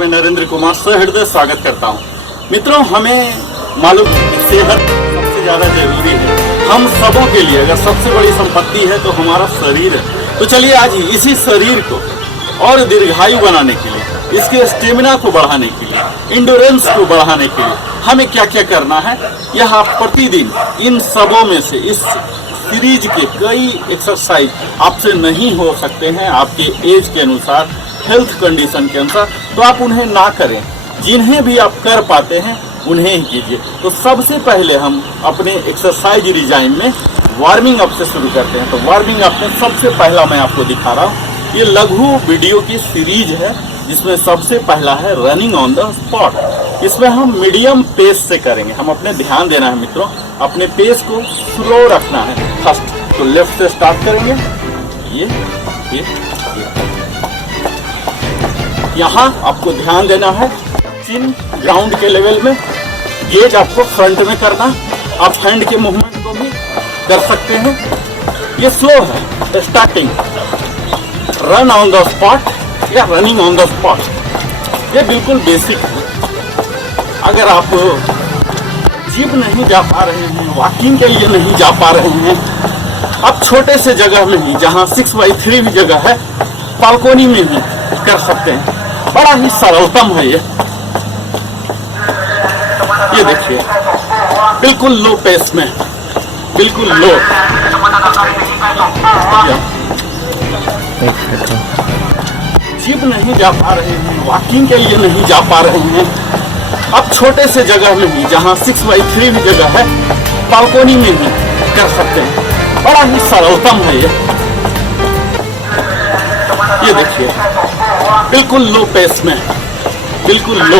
मैं नरेंद्र कुमार सहृदय स्वागत करता हूं। मित्रों, हमें मालूम है कि सेहत सबसे ज्यादा जरूरी है हम सबों के लिए। अगर सबसे बड़ी संपत्ति है तो हमारा शरीर है। तो चलिए आज इसी शरीर को और दीर्घायु बनाने के लिए, इसके स्टेमिना को बढ़ाने के लिए, इंडोरेंस को बढ़ाने के लिए हमें क्या क्या करना है, यह आप प्रतिदिन इन सबों में से इस सीरीज के कई एक्सरसाइज आपसे नहीं हो सकते हैं आपके एज के अनुसार, हेल्थ कंडीशन के अनुसार, तो आप उन्हें ना करें। जिन्हें भी आप कर पाते हैं उन्हें ही कीजिए। तो सबसे पहले हम अपने एक्सरसाइज डिजाइन में वार्मिंग अप से शुरू करते हैं। तो वार्मिंग अप में सबसे पहला मैं आपको दिखा रहा हूँ, ये लघु वीडियो की सीरीज है जिसमें सबसे पहला है रनिंग ऑन द स्पॉट। इसमें हम मीडियम पेस से करेंगे। हम अपने ध्यान देना है मित्रों, अपने पेस को स्लो रखना है। फर्स्ट तो लेफ्ट से स्टार्ट करेंगे, ये यहाँ आपको ध्यान देना है चिन ग्राउंड के लेवल में, गेज आपको फ्रंट में करना। आप हैंड के मूवमेंट को भी कर सकते हैं। ये स्लो है starting, run on the spot या रनिंग ऑन द स्पॉट, ये बिल्कुल बेसिक है। अगर आप जिम नहीं जा पा रहे हैं, वॉकिंग के लिए नहीं जा पा रहे हैं, आप छोटे से जगह में ही, जहाँ 6x3 भी जगह है, बालकोनी में भी कर सकते हैं। बड़ा ही सरलतम है ये देखिए, बिल्कुल लो पेस में, बिल्कुल लो। जिम नहीं जा पा रहे हैं, वॉकिंग के लिए नहीं जा पा रहे हैं, आप छोटे से जगह में ही, जहाँ 6x3 भी जगह है, बालकोनी में भी कर सकते हैं। बड़ा ही सरलतम है ये देखिए, बिल्कुल लो पेस में, बिल्कुल लो।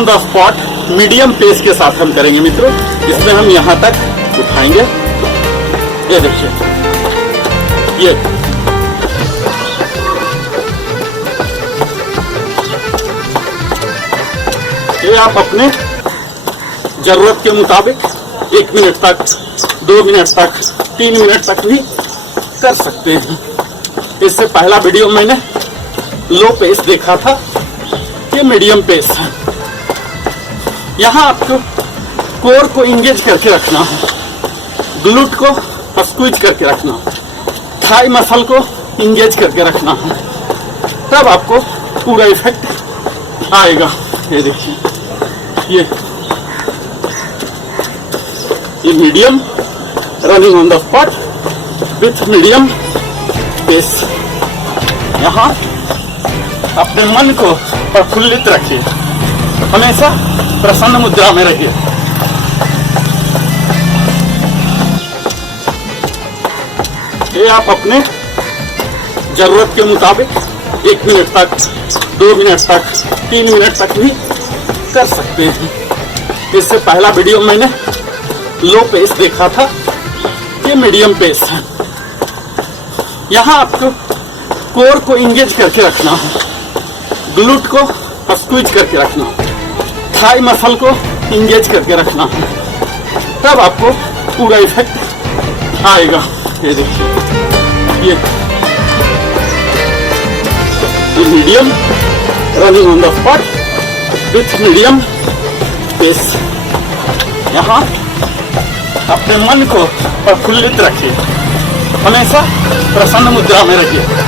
द स्पॉट मीडियम पेस के साथ हम करेंगे मित्रों। इसमें हम यहाँ तक उठाएंगे, ये देखिए, ये आप अपने जरूरत के मुताबिक 1 मिनट तक, 2 मिनट तक, 3 मिनट तक भी कर सकते हैं। इससे पहला वीडियो मैंने लो पेस देखा था, ये मीडियम पेस है। यहाँ आपको कोर को इंगेज करके रखना है, ग्लूट को स्क्वीज करके रखना है, थाई मसल को इंगेज करके रखना है, तब आपको पूरा इफेक्ट आएगा। ये देखिए, ये medium running on the spot with medium pace. यहाँ अपने मन को प्रफुल्लित रखिए, हमेशा प्रसन्न मुद्रा में रहिए। ये आप अपने जरूरत के मुताबिक 1 मिनट तक, 2 मिनट तक, 3 मिनट तक भी कर सकते हैं। इससे पहला वीडियो मैंने लो पेस देखा था, ये मीडियम पेस है। यहाँ आपको कोर को इंगेज करके रखना है, ग्लूट को स्क्वीज करके रखना है, थाई मसल को इंगेज करके रखना है, तब आपको पूरा इफेक्ट आएगा। ये देखिए, ये medium running on the spot with medium pace. यहाँ अपने मन को प्रफुल्लित रखिए, हमेशा प्रसन्न मुद्रा में रखिए।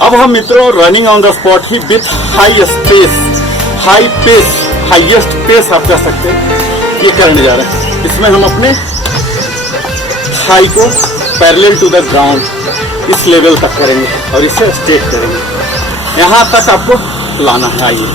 अब हम मित्रों रनिंग ऑन द स्पॉट ही with high pace, highest pace आप कर सकते हैं, ये करने जा रहे हैं। इसमें हम अपने थाई को पैरेलल टू द ग्राउंड इस लेवल तक करेंगे और इसे स्ट्रेट करेंगे। यहाँ तक आपको लाना है। आइए,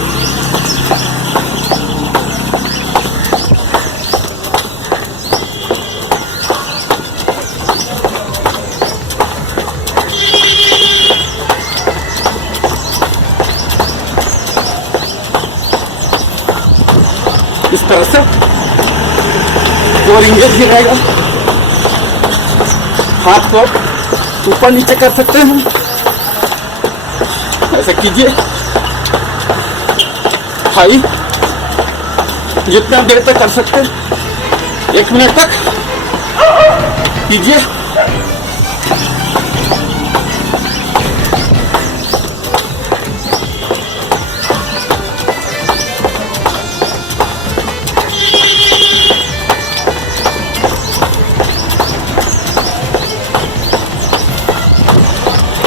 तरह से और इंगेज भी रहेगा। हाथ को ऊपर नीचे कर सकते हैं, ऐसा कीजिए। हाई जितना देर तक कर सकते हैं, 1 मिनट तक कीजिए।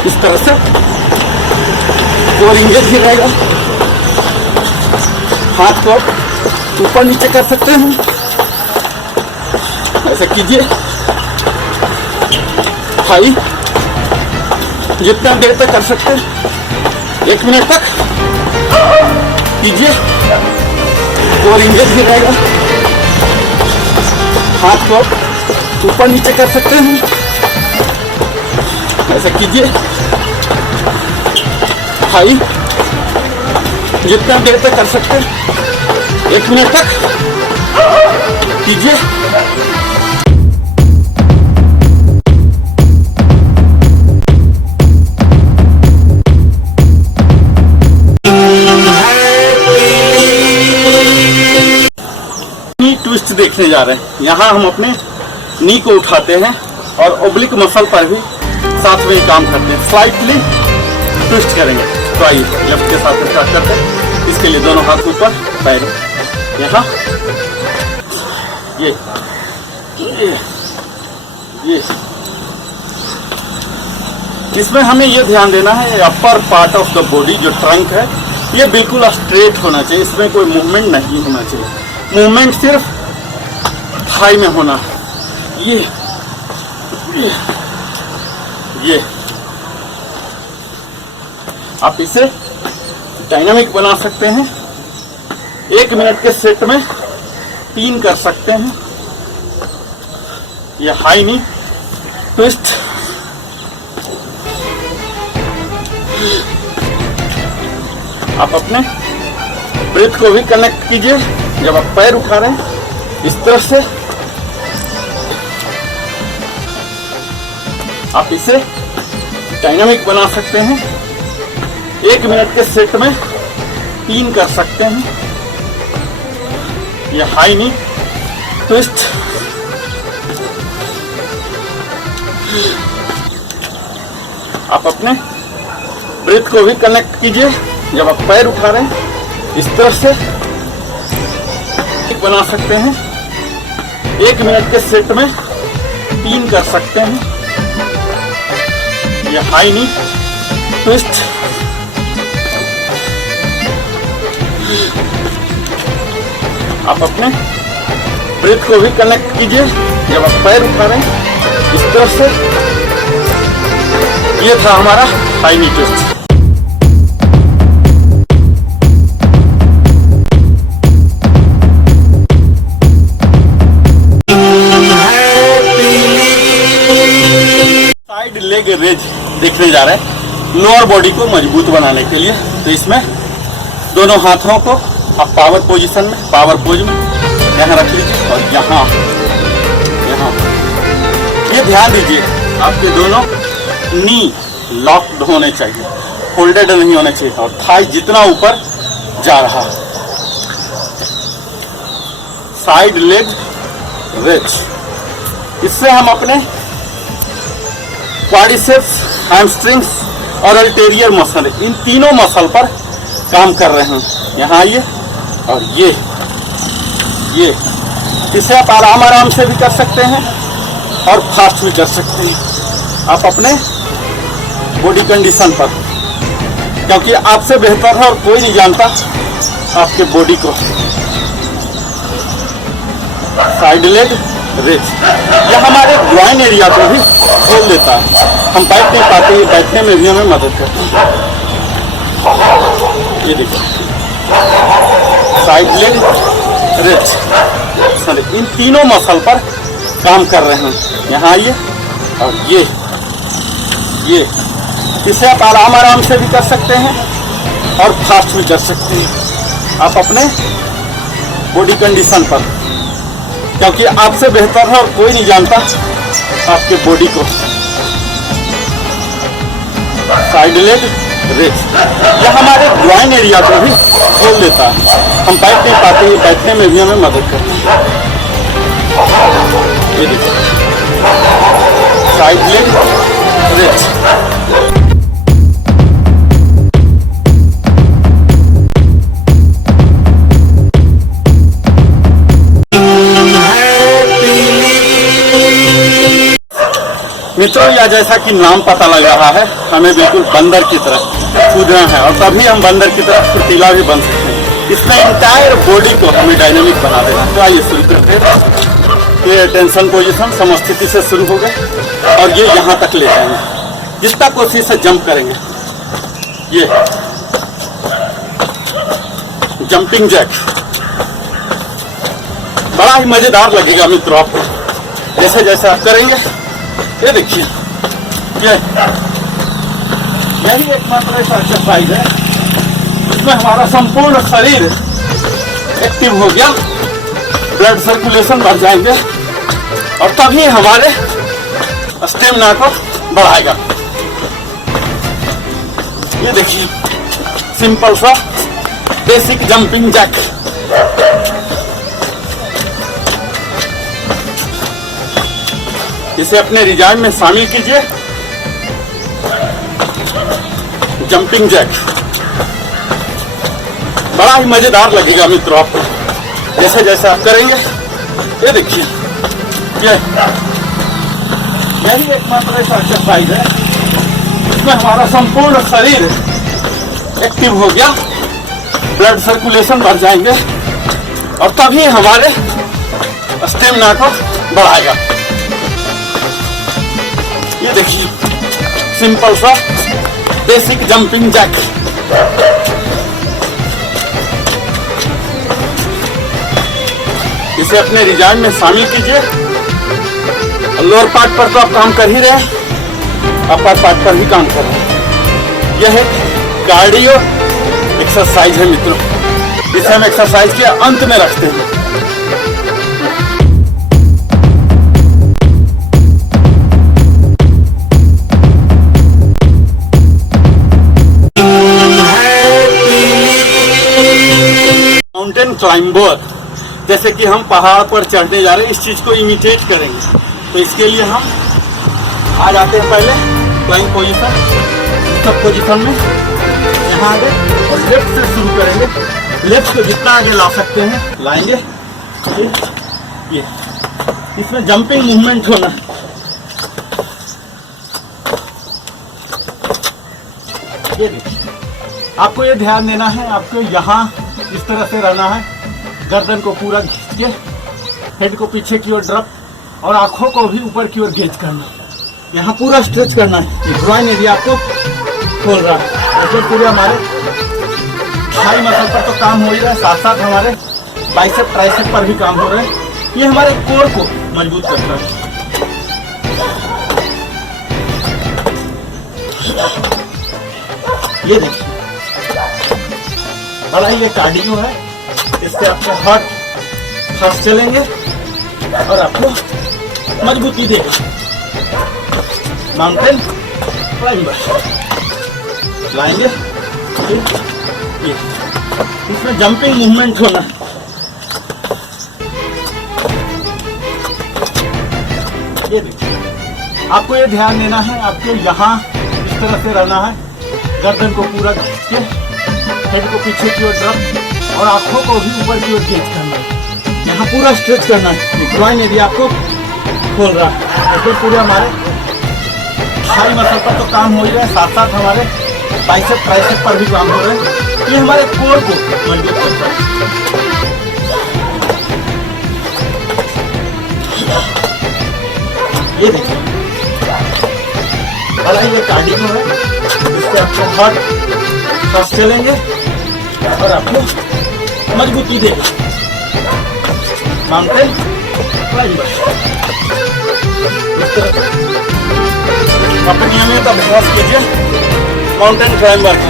इस तरह से और इंगेज भी रहेगा। हाथ को ऊपर नीचे कर सकते हैं, ऐसा कीजिए। हाई जितना देर तक कर सकते हैं, 1 मिनट तक कीजिए और इंगेज भी रहेगा। हाथ को ऊपर नीचे कर सकते हैं, ऐसा कीजिए। हाई जितना देर तक कर सकते हैं, 1 मिनट तक कीजिए। नी ट्विस्ट देखने जा रहे हैं। यहाँ हम अपने नी को उठाते हैं और ओब्लिक मसल पर भी साथ में काम करते हैं। स्लाइटली ट्विस्ट करेंगे। तो आइए लेफ्ट के साथ स्टार्ट करते हैं। इसके लिए दोनों हाथ ऊपर, पैर यहाँ, ये इसमें हमें ये ध्यान देना है, upper part of the body जो ट्रंक है ये बिल्कुल स्ट्रेट होना चाहिए। इसमें कोई मूवमेंट नहीं होना चाहिए। मूवमेंट सिर्फ थाई में होना है। ये आप इसे डायनामिक बना सकते हैं। 1 मिनट के सेट में 3 कर सकते हैं। ये हाई नी ट्विस्ट, आप अपने ब्रेथ को भी कनेक्ट कीजिए। जब आप पैर उठा रहे हैं इस तरह से, आप इसे डायनामिक बना सकते हैं। 1 मिनट के सेट में 3 कर सकते हैं। ये हाई नी ट्विस्ट, आप अपने ब्रेथ को भी कनेक्ट कीजिए। जब आप पैर उठा रहे हैं इस तरह से बना सकते हैं। 1 मिनट के सेट में 3 कर सकते हैं। ये हाई नी ट्विस्ट, आप अपने ब्रेथ को भी कनेक्ट कीजिए। जब आप पैर उठा रहे हैं इस तरह से, ये था हमारा हाई नी ट्विस्ट। साइड लेग रेज देखने जा रहे हैं लोअर बॉडी को मजबूत बनाने के लिए। तो इसमें दोनों हाथों को आप पावर पोजीशन में, पावर पोज में यहाँ रख लीजिए और यहाँ ये ध्यान दीजिए आपके दोनों नी लॉक्ड होने चाहिए, फोल्डेड नहीं होने चाहिए और थाई जितना ऊपर जा रहा है। साइड लेग रेज, इससे हम अपने क्वाड्रिसेप्स, हैमस्ट्रिंग्स और अल्टेरियर मसल, इन तीनों मसल पर काम कर रहे हैं। यहाँ आइए और ये इसे आप आराम से भी कर सकते हैं और फास्ट भी कर सकते हैं, आप अपने बॉडी कंडीशन पर, क्योंकि आपसे बेहतर है और कोई नहीं जानता आपके बॉडी को। साइड लेग रेज, यह हमारे ग्रॉइन एरिया को भी खोल देता है। हम बैठ नहीं पाते, ये बैठने में भी हमें मदद करता है। ये देखिए साइड लेग रेज, इन तीनों मसल पर काम कर रहे हैं। यहाँ आइए और ये इसे आप आराम से भी कर सकते हैं और फास्ट भी कर सकते हैं, आप अपने बॉडी कंडीशन पर, क्योंकि आपसे बेहतर है और कोई नहीं जानता आपके बॉडी को। साइड लेग रेस्ट, यह हमारे ग्राइन एरिया को भी खोल देता है। हम बैठ नहीं पाते हैं, बैठने में भी हमें मदद करता है। ये देखिए, साइड लेग रेस्ट। मित्रों, या जैसा कि नाम पता लग रहा है, हमें बिल्कुल बंदर की तरह कूदना है और तभी हम बंदर की तरह फुर्तीला भी बन सकते हैं। इसमें इंटायर बॉडी को हमें डायनामिक बना देना है। तो आइए शुरू करते हैं। ये टेंशन पोजीशन समस्थिति से शुरू हो गए और ये यहाँ तक ले जाएंगे। जितना कोशिश से जंप करेंगे, ये जंपिंग जैक बड़ा ही मजेदार लगेगा मित्रों आपको। जैसे जैसे आप करेंगे, ये देखिए, यही एकमात्र ऐसा एक्सरसाइज है इसमें हमारा संपूर्ण शरीर एक्टिव हो गया, ब्लड सर्कुलेशन बढ़ जाएंगे और तभी हमारे स्टेमिना को बढ़ाएगा। ये देखिए, सिंपल सा बेसिक जंपिंग जैक। इसे अपने रिजाइन में शामिल कीजिए। जंपिंग जैक बड़ा ही मजेदार लगेगा मित्रों आपको। जैसे जैसे आप करेंगे, ये देखिए, यही एकमात्र ऐसा एक्सरसाइज है इसमें हमारा संपूर्ण शरीर एक्टिव हो गया, ब्लड सर्कुलेशन बढ़ जाएंगे और तभी हमारे स्टेमिना को बढ़ाएगा। ये देखिए, सिंपल सा बेसिक जंपिंग जैक। इसे अपने रिजाइन में शामिल कीजिए। लोअर पार्ट पर तो आप काम कर ही रहे हैं, अपर पार्ट पर भी काम कर रहे हैं। यह एक कार्डियो एक्सरसाइज है मित्रों, इसे हम एक्सरसाइज के अंत में रखते हैं। माउंटेन क्लाइंबर, जैसे कि हम पहाड़ पर चढ़ने जा रहे हैं, इस चीज को इमिटेट करेंगे। तो इसके लिए हम आ जाते हैं पहले फ्लाइंग पोजीशन, सब पोजीशन में यहाँ आगे और लेफ्ट से शुरू करेंगे। लेफ्ट को जितना आगे ला सकते हैं लाएंगे। ये इसमें जंपिंग मूवमेंट होना। ये देखिए, आपको ये ध्यान देना है, आपको यहाँ इस तरह से रहना है, गर्दन को पूरा खींच के, हेड को पीछे की ओर ड्रॉप और आंखों को भी ऊपर की ओर गेज करना। यहाँ पूरा स्ट्रेच करना है। ये ग्राइन एरिया आपको खोल रहा है। तो पूरे हमारे थाई मसल पर तो काम हो ही रहा है, साथ साथ हमारे बाइसेप ट्राइसेप पर भी काम हो रहा है। ये हमारे कोर को मजबूत करता है। ये देखिए, बड़ा ही ये कार्डियो है। इससे आपके हार्ट फास्ट चलेंगे और आपको मजबूती देगा। माउंटेन क्लाइंबर लाएंगे, ये इसमें जंपिंग मूवमेंट होना। ये देखिए, आपको ये ध्यान देना है, आपको यहाँ इस तरह से रहना है, गर्दन को पूरा खींच के, हेड को पीछे की ओर ड्रॉप और आंखों को भी ऊपर की ओर गेज करना है। यहाँ पूरा स्ट्रेच करना है। ग्राइन एरिया आपको खोल रहा है। तो पूरे हमारे थाई मसल पर तो काम हो ही रहा है, साथ साथ हमारे बाइसेप ट्राइसेप पर भी काम हो रहा है। ये हमारे कोर को मजबूत करता है। ये देखिए, बड़ा ही ये कार्डियो है। इससे आपको हार्ट फास्ट चलेंगे और आपको मजबूती देगा। माउंटेन क्लाइंबर इस तरह अपने नियमित अभ्यास कीजिए माउंटेन क्लाइंबर का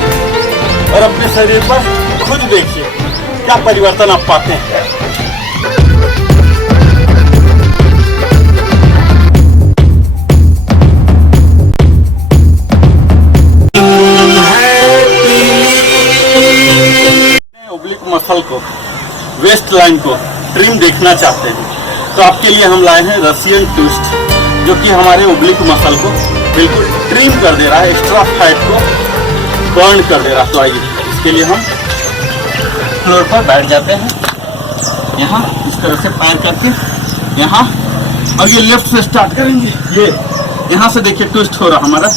और अपने शरीर पर खुद देखिए क्या परिवर्तन आप पाते हैं। मसल को, वेस्ट लाइन को ट्रिम देखना चाहते हैं तो आपके लिए हम लाए हैं रशियन ट्विस्ट, जो कि हमारे ओब्लिक मसल को बिल्कुल ट्रिम कर दे रहा है, एक्स्ट्रा फैट को बर्न कर दे रहा है। तो आइए इसके लिए हम फ्लोर पर बैठ जाते हैं, यहाँ इस तरह से पैर करके यहाँ, और ये लेफ्ट से स्टार्ट करेंगे। ये यहाँ से देखिए ट्विस्ट हो रहा हमारा,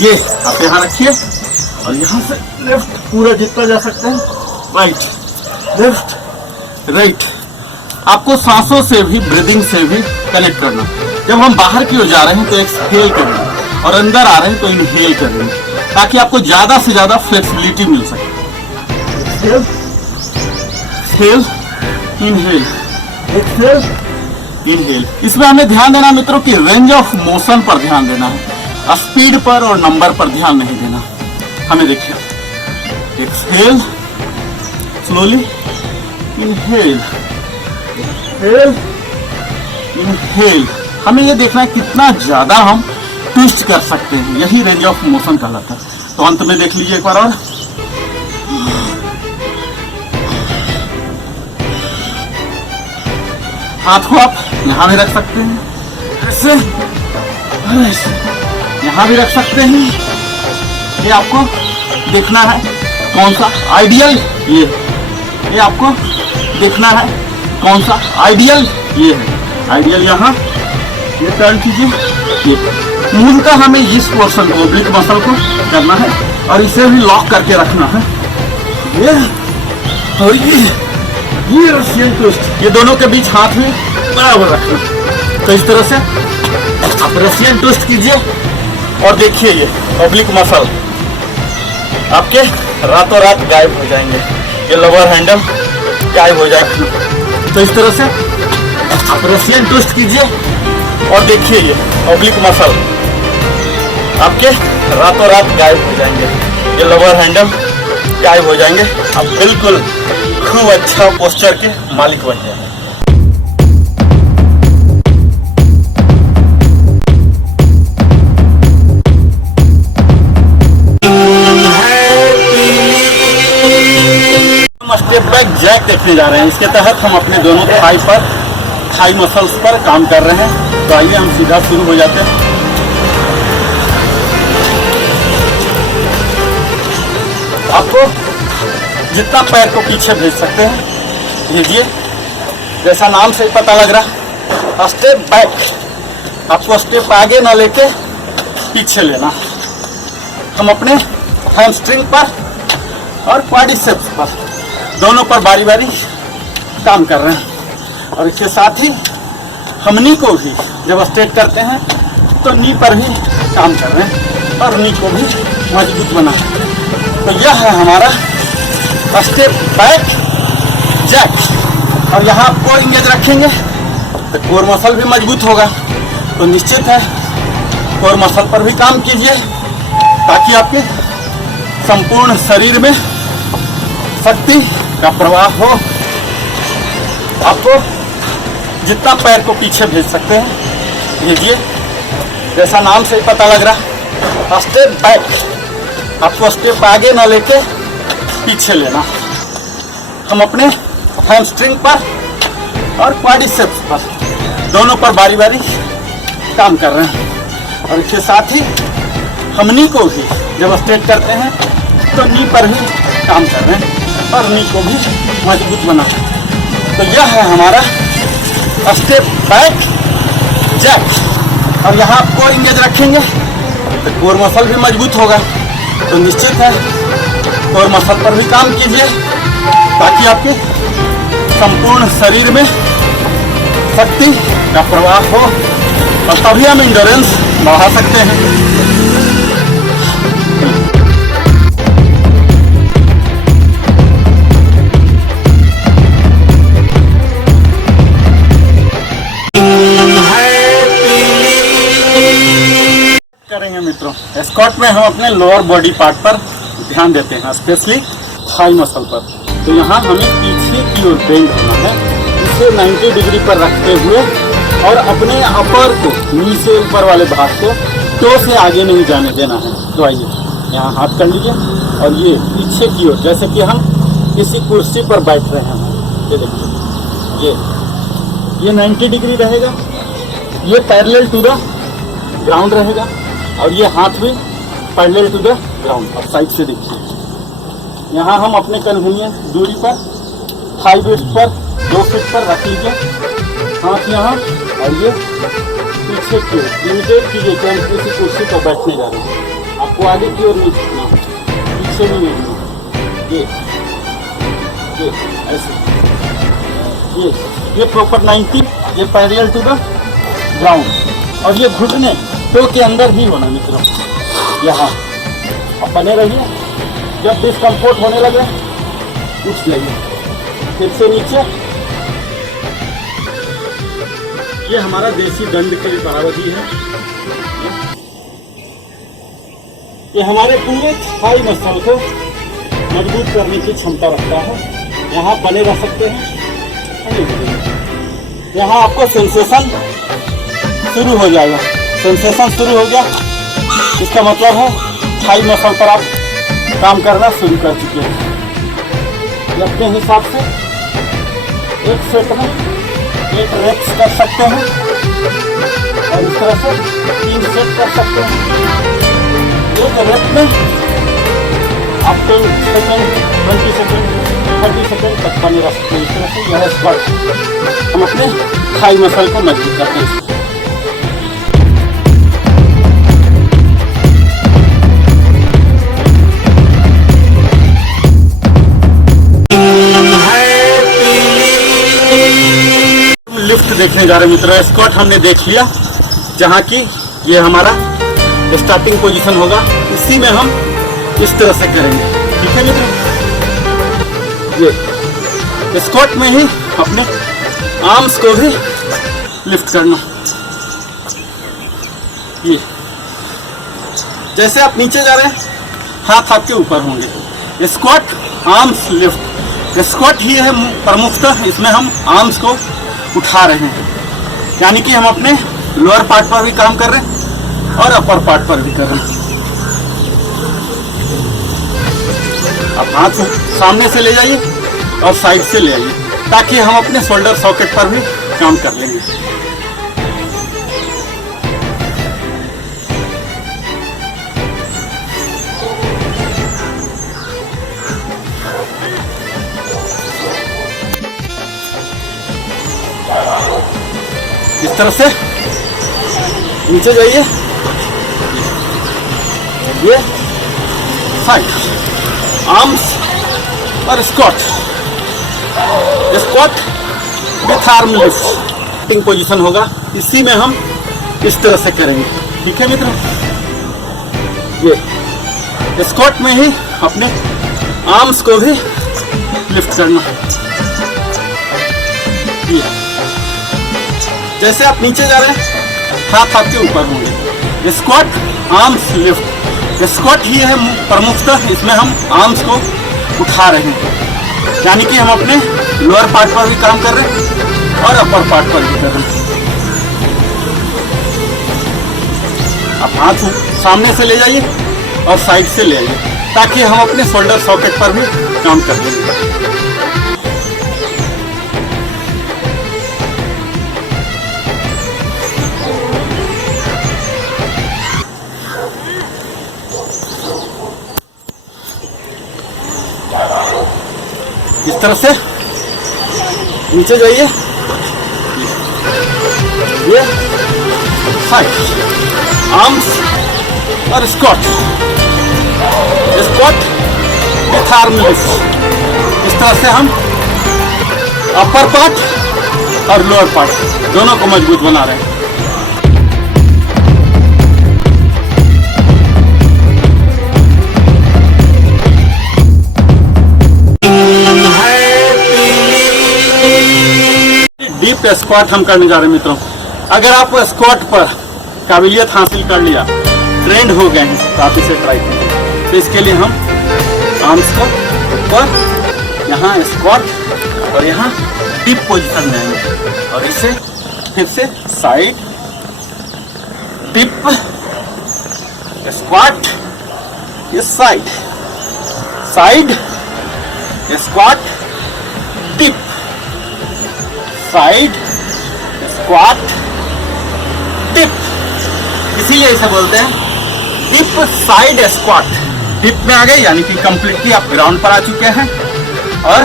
ये आप यहाँ रखिए और यहाँ से लेफ्ट पूरा जितना जा सकते हैं, राइट लेफ्ट राइट। आपको सांसों से भी, ब्रीदिंग से भी कनेक्ट करना। जब हम बाहर की ओर जा रहे हैं तो एक्सहेल करेंगे और अंदर आ रहे हैं तो इनहेल करेंगे, ताकि आपको ज्यादा से ज्यादा फ्लेक्सिबिलिटी मिल सके। Exhale, exhale, inhale, exhale, inhale. इसमें हमें ध्यान देना मित्रों कि रेंज ऑफ मोशन पर ध्यान देना है, स्पीड पर और नंबर पर ध्यान नहीं देना हमें। देखिए exhale, slowly, inhale, exhale, inhale. हमें ये देखना है कितना ज्यादा हम ट्विस्ट कर सकते हैं, यही रेंज ऑफ मोशन कहलाता है। तो अंत में देख लीजिए एक बार और, हाथ को आप यहाँ भी रख सकते हैं, ऐसे ऐसे यहाँ भी रख सकते हैं। ये आपको देखना है कौन सा आइडियल, ये आपको देखना है कौन सा आइडियल, ये है आइडियल। यहाँ ये टर्न कीजिए, ये मूलतः हमें इस पोर्शन को, ओब्लिक मसल को करना है और इसे भी लॉक करके रखना है। ये और ये रशियन ट्विस्ट, ये दोनों के बीच हाथ में बराबर रखना। तो इस तरह से आप रशियन ट्विस्ट कीजिए और देखिए ये ओब्लिक मसल आपके रातों रात गायब हो जाएंगे, ये लोअर हैंडल गायब हो जाएगा। तो इस तरह से आप रशियन ट्विस्ट कीजिए और देखिए ये ओब्लिक मसल आपके रातों रात गायब हो जाएंगे, ये लोअर हैंडल गायब हो जाएंगे। आप बिल्कुल खूब अच्छा पोस्चर के मालिक बन जाएंगे। हम स्टेप बैक जैक देखने जा रहे हैं। इसके तहत हम अपने दोनों थाई मसल्स पर काम कर रहे हैं। तो आइए हम सीधा शुरू हो जाते हैं। आपको जितना पैर को पीछे भेज सकते हैं भेजिए, जैसा नाम से ही पता लग रहा, स्टेप बैक। आपको स्टेप आगे ना लेके पीछे लेना। हम अपने हैमस्ट्रिंग पर और क्वाड्रिसेप्स पर, दोनों पर बारी बारी काम कर रहे हैं। और इसके साथ ही हम नी को भी जब स्ट्रेट करते हैं तो नी पर भी काम कर रहे हैं और नी को भी मजबूत बना। तो यह है हमारा स्टेप बैक जैक। और यहाँ आप कोर इंगेज रखेंगे तो कोर मसल भी मजबूत होगा। तो निश्चित है कोर मसल पर भी काम कीजिए, ताकि आपके संपूर्ण शरीर में शक्ति का प्रवाह हो। आपको जितना पैर को पीछे भेज सकते हैं भेजिए, जैसा नाम से ही पता लग रहा, स्टेप बैक। आपको स्टेप आगे ना लेके पीछे लेना। हम अपने हैमस्ट्रिंग पर और क्वाड्रिसेप्स पर, दोनों पर बारी बारी काम कर रहे हैं। और इसके साथ ही हम नी को भी जब स्ट्रेट करते हैं तो नी पर भी काम कर रहे हैं और नी को भी मजबूत बना। तो यह है हमारा स्टेप बैक जैक। और यहाँ आप कोर इंगेज रखेंगे तो कोर मसल भी मजबूत होगा। तो निश्चित है कोर मसल पर भी काम कीजिए, ताकि आपके संपूर्ण शरीर में शक्ति का प्रवाह हो और तभी हम इंड्योरेंस बढ़ा सकते हैं। करेंगे मित्रों, स्क्वाट में हम अपने लोअर बॉडी पार्ट पर ध्यान देते हैं, स्पेशली थाई मसल पर। तो यहाँ हमें पीछे की ओर बेंड होना है, इसे 90 डिग्री पर रखते हुए, और अपने अपर को, नी से ऊपर वाले भाग को टो से आगे नहीं जाने देना है। तो आइए यहाँ हाथ कर लीजिए और ये पीछे की ओर, जैसे कि हम किसी कुर्सी पर बैठ रहे हैं। ये देखिए, ये 90 डिग्री रहेगा, ये पैरेलल टू द ग्राउंड रहेगा और ये हाथ भी पैरेलल टू द ग्राउंड। अब साइड से देखिए, यहाँ हम अपने कन्वीनियंस दूरी पर थाई वेस्ट पर 2 फीट पर रख लीजिए, हाथ यहाँ और ये पीछे की ओर। लिमिटेड कीजिए कि हम किसी कुर्सी पर बैठने जा रहे हैं। आपको आगे की ओर नहीं झुकना, पीछे भी नहीं झुकना। ये ऐसे, ये प्रॉपर 90, ये पैरेलल टू द ग्राउंड और ये घुटने टो के अंदर ही होना मित्रों। यहाँ अब बने रहिए, जब डिस्कम्फोर्ट होने लगे उठ जाइए, फिर से नीचे। ये हमारा देसी दंड के बराबर ही है। ये हमारे पूरे थाई मसल को मजबूत करने की क्षमता रखता है। यहाँ बने रह सकते हैं। यहाँ आपको सेंसेशन शुरू हो जाएगा। सेंसेशन शुरू हो गया, इसका मतलब है थाई मसल पर आप काम करना शुरू कर चुके हैं। अपने हिसाब से एक सेट में 8 रेप्स कर सकते हैं और इस तरह से 3 सेट कर सकते हैं। एक रेप में आप 10 सेकेंड, 20 सेकेंड, 30 सेकेंड तक बने रह सकते हैं। इस तरह से यह स्क्वाट हम अपने थाई मसल को मजबूत करते हैं। लिफ्ट देखने जा रहे मित्रों। स्क्वाट हमने देख लिया, जहाँ की ये हमारा स्टार्टिंग पोजीशन होगा, इसी में हम इस तरह से करेंगे। ठीक है मित्रों, ये स्क्वाट में ही अपने आर्म्स को भी लिफ्ट करना। ये जैसे आप नीचे जा रहे हैं, हाथ आपके ऊपर होंगे। स्क्वाट आर्म्स लिफ्ट, स्क्वाट ही है प्रमुखतः, इसमें हम आर्म्स को उठा रहे हैं, यानी कि हम अपने लोअर पार्ट पर भी काम कर रहे हैं और अपर पार्ट पर भी कर रहे हैं। अब हाथ सामने से ले जाइए और साइड से ले आइए, ताकि हम अपने शोल्डर सॉकेट पर भी काम कर लेंगे। इस तरह से नीचे जाइए, ये साइड आर्म्स और squat, squat with arm lift position होगा, इसी में हम इस तरह से करेंगे। ठीक है मित्रों, ये स्क्वाट में ही अपने आर्म्स को भी लिफ्ट करना। ये जैसे आप नीचे जा रहे हैं, हाथ आपके ऊपर होंगे। स्क्वाट आर्म्स लिफ्ट, स्क्वाट ही है प्रमुखतः, इसमें हम आर्म्स को उठा रहे हैं, यानी कि हम अपने लोअर पार्ट पर भी काम कर रहे हैं और अपर पार्ट पर भी कर रहे हैं। अब हाथ सामने से ले जाइए और साइड से ले आइए, ताकि हम अपने शोल्डर सॉकेट पर भी काम कर लेंगे। इस तरह से नीचे जाइए, ये साइड आर्म्स और squat, squat with arm lift. इस तरह से हम अपर पार्ट और लोअर पार्ट दोनों को मजबूत बना रहे हैं। डीप स्क्वाट हम करने जा रहे हैं मित्रों। अगर आप स्क्वाट पर काबिलियत हासिल कर लिया, ट्रेंड हो गए हैं, तो आप इसे ट्राई करें। तो इसके लिए हम आर्म्स को ऊपर, यहाँ स्क्वाट और यहाँ डीप पोजीशन में आएंगे और इसे फिर से साइड डिप स्क्वाट ये side, side squat dip, side squat dip, इसीलिए इसे बोलते हैं डिप साइड स्क्वाट। डिप में आ गए यानी कि कंप्लीटली आप ग्राउंड पर आ चुके हैं, और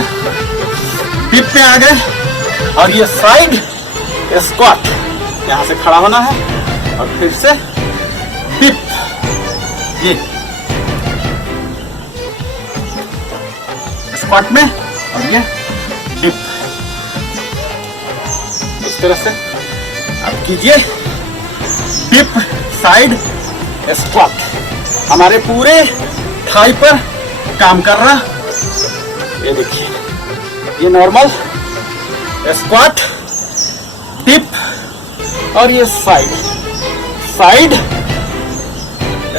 डिप में आ गए, और ये साइड स्क्वाट, यहां से खड़ा होना है और फिर से डिप, ये स्क्वाट में और ये डिप, इस तरह से आप कीजिए डिप साइड स्क्वाट। हमारे पूरे थाई पर काम कर रहा, ये देखिए, ये नॉर्मल स्क्वाट डिप, और ये साइड, साइड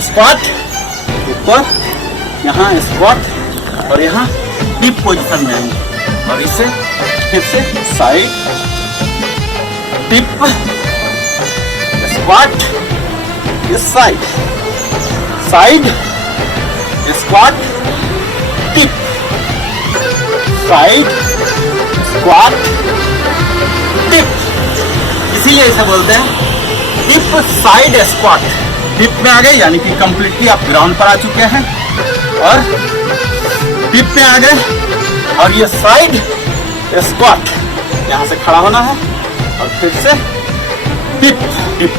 स्क्वाट ऊपर, यहाँ स्क्वाट और यहाँ डिप पोजीशन में आएंगे, और इसे फिर से साइड डिप स्क्वाट, ये side, side squat dip, side squat dip, इसीलिए इसे बोलते हैं डिप साइड स्क्वाट। डिप में आ गए यानी कि कंप्लीटली आप ग्राउंड पर आ चुके हैं, और डिप में आ गए, और ये साइड स्क्वाट, यहां से खड़ा होना है और फिर से डिप, डिप,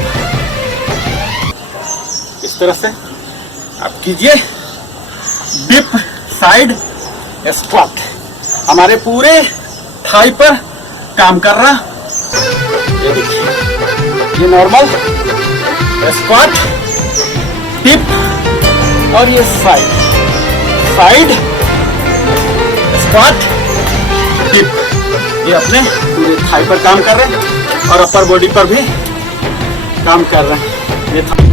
इस तरह से आप कीजिए डिप साइड स्क्वाट। हमारे पूरे थाई पर काम कर रहा, ये देखिए, ये नॉर्मल स्क्वाट डिप, और ये साइड, साइड स्क्वाट डिप, ये अपने पूरे थाई पर काम कर रहे हैं और अपर बॉडी पर भी काम कर रहे हैं। ये था